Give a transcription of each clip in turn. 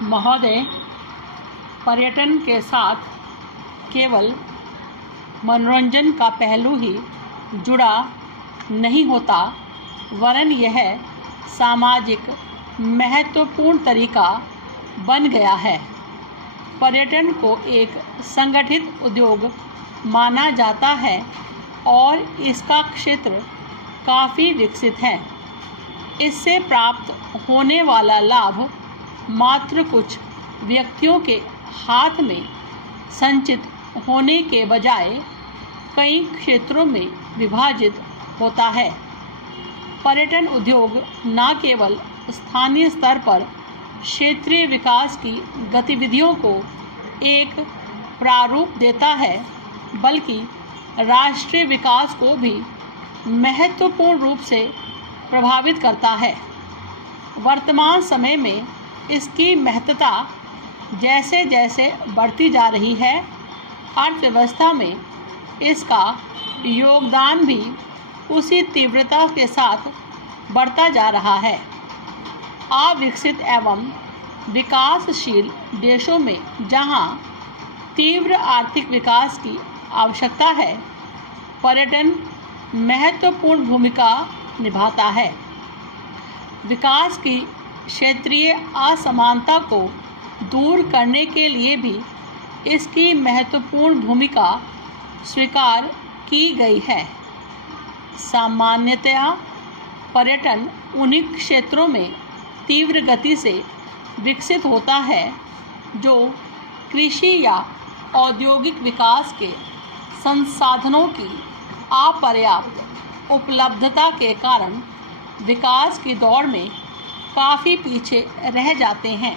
महोदय, पर्यटन के साथ केवल मनोरंजन का पहलू ही जुड़ा नहीं होता, वरन यह सामाजिक महत्वपूर्ण तरीका बन गया है। पर्यटन को एक संगठित उद्योग माना जाता है और इसका क्षेत्र काफ़ी विकसित है। इससे प्राप्त होने वाला लाभ मात्र कुछ व्यक्तियों के हाथ में संचित होने के बजाय कई क्षेत्रों में विभाजित होता है। पर्यटन उद्योग न केवल स्थानीय स्तर पर क्षेत्रीय विकास की गतिविधियों को एक प्रारूप देता है, बल्कि राष्ट्रीय विकास को भी महत्वपूर्ण रूप से प्रभावित करता है। वर्तमान समय में इसकी महत्ता जैसे जैसे बढ़ती जा रही है, अर्थव्यवस्था में इसका योगदान भी उसी तीव्रता के साथ बढ़ता जा रहा है। अविकसित एवं विकासशील देशों में जहां तीव्र आर्थिक विकास की आवश्यकता है, पर्यटन महत्वपूर्ण भूमिका निभाता है। विकास की क्षेत्रीय असमानता को दूर करने के लिए भी इसकी महत्वपूर्ण भूमिका स्वीकार की गई है। सामान्यतया पर्यटन उन्हीं क्षेत्रों में तीव्र गति से विकसित होता है जो कृषि या औद्योगिक विकास के संसाधनों की अपर्याप्त उपलब्धता के कारण विकास की दौड़ में काफ़ी पीछे रह जाते हैं,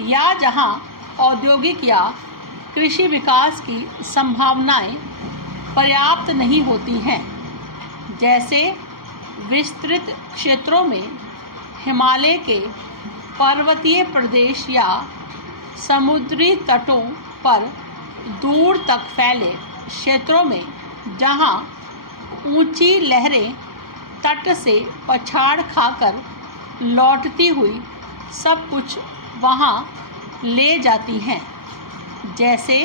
या जहां औद्योगिक या कृषि विकास की संभावनाएं पर्याप्त नहीं होती हैं। जैसे विस्तृत क्षेत्रों में हिमालय के पर्वतीय प्रदेश या समुद्री तटों पर दूर तक फैले क्षेत्रों में जहां ऊंची लहरें तट से पछाड़ खाकर लौटती हुई सब कुछ वहां ले जाती हैं। जैसे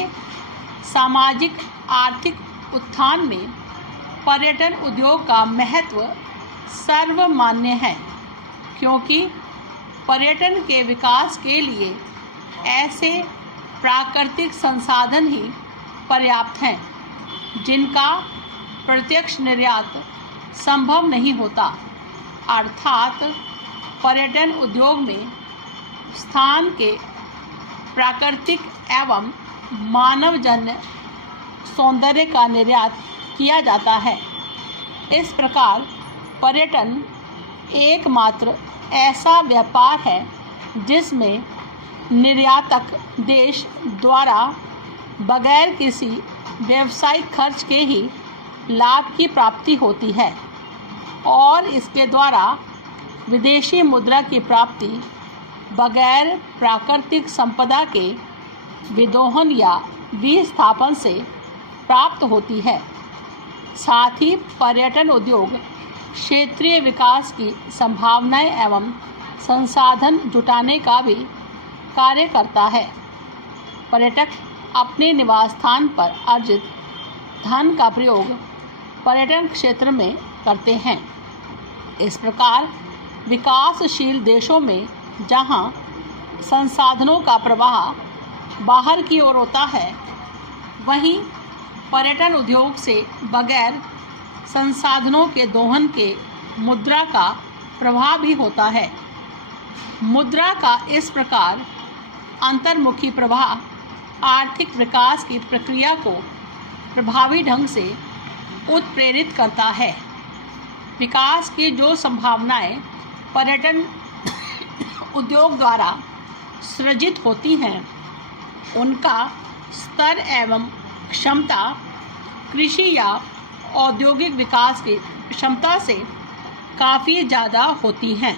सामाजिक आर्थिक उत्थान में पर्यटन उद्योग का महत्व सर्वमान्य है, क्योंकि पर्यटन के विकास के लिए ऐसे प्राकृतिक संसाधन ही पर्याप्त हैं जिनका प्रत्यक्ष निर्यात संभव नहीं होता। अर्थात पर्यटन उद्योग में स्थान के प्राकृतिक एवं मानवजन्य सौंदर्य का निर्यात किया जाता है। इस प्रकार पर्यटन एकमात्र ऐसा व्यापार है जिसमें निर्यातक देश द्वारा बगैर किसी व्यावसायिक खर्च के ही लाभ की प्राप्ति होती है, और इसके द्वारा विदेशी मुद्रा की प्राप्ति बगैर प्राकृतिक संपदा के विदोहन या विस्थापन से प्राप्त होती है। साथ ही पर्यटन उद्योग क्षेत्रीय विकास की संभावनाएं एवं संसाधन जुटाने का भी कार्य करता है। पर्यटक अपने निवास स्थान पर अर्जित धन का प्रयोग पर्यटन क्षेत्र में करते हैं। इस प्रकार विकासशील देशों में जहां संसाधनों का प्रवाह बाहर की ओर होता है, वहीं पर्यटन उद्योग से बगैर संसाधनों के दोहन के मुद्रा का प्रवाह भी होता है। मुद्रा का इस प्रकार अंतर्मुखी प्रवाह आर्थिक विकास की प्रक्रिया को प्रभावी ढंग से उत्प्रेरित करता है। विकास की जो संभावनाएं पर्यटन उद्योग द्वारा सृजित होती हैं, उनका स्तर एवं क्षमता कृषि या औद्योगिक विकास की क्षमता से काफ़ी ज़्यादा होती हैं,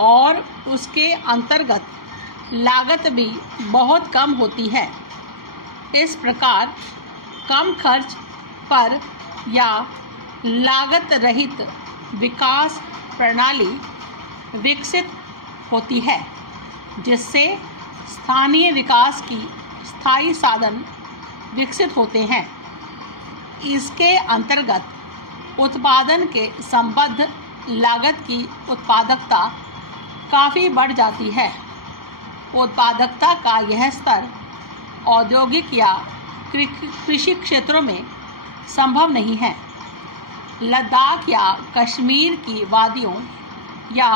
और उसके अंतर्गत लागत भी बहुत कम होती है। इस प्रकार कम खर्च पर या लागत रहित विकास प्रणाली विकसित होती है। जिससे स्थानीय विकास की स्थायी साधन विकसित होते हैं। इसके अंतर्गत उत्पादन के संबद्ध लागत की उत्पादकता काफ़ी बढ़ जाती है। उत्पादकता का यह स्तर औद्योगिक या कृषि क्षेत्रों में संभव नहीं है। लद्दाख या कश्मीर की वादियों या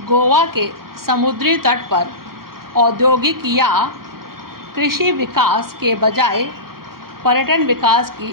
गोवा के समुद्री तट पर औद्योगिक या कृषि विकास के बजाय पर्यटन विकास की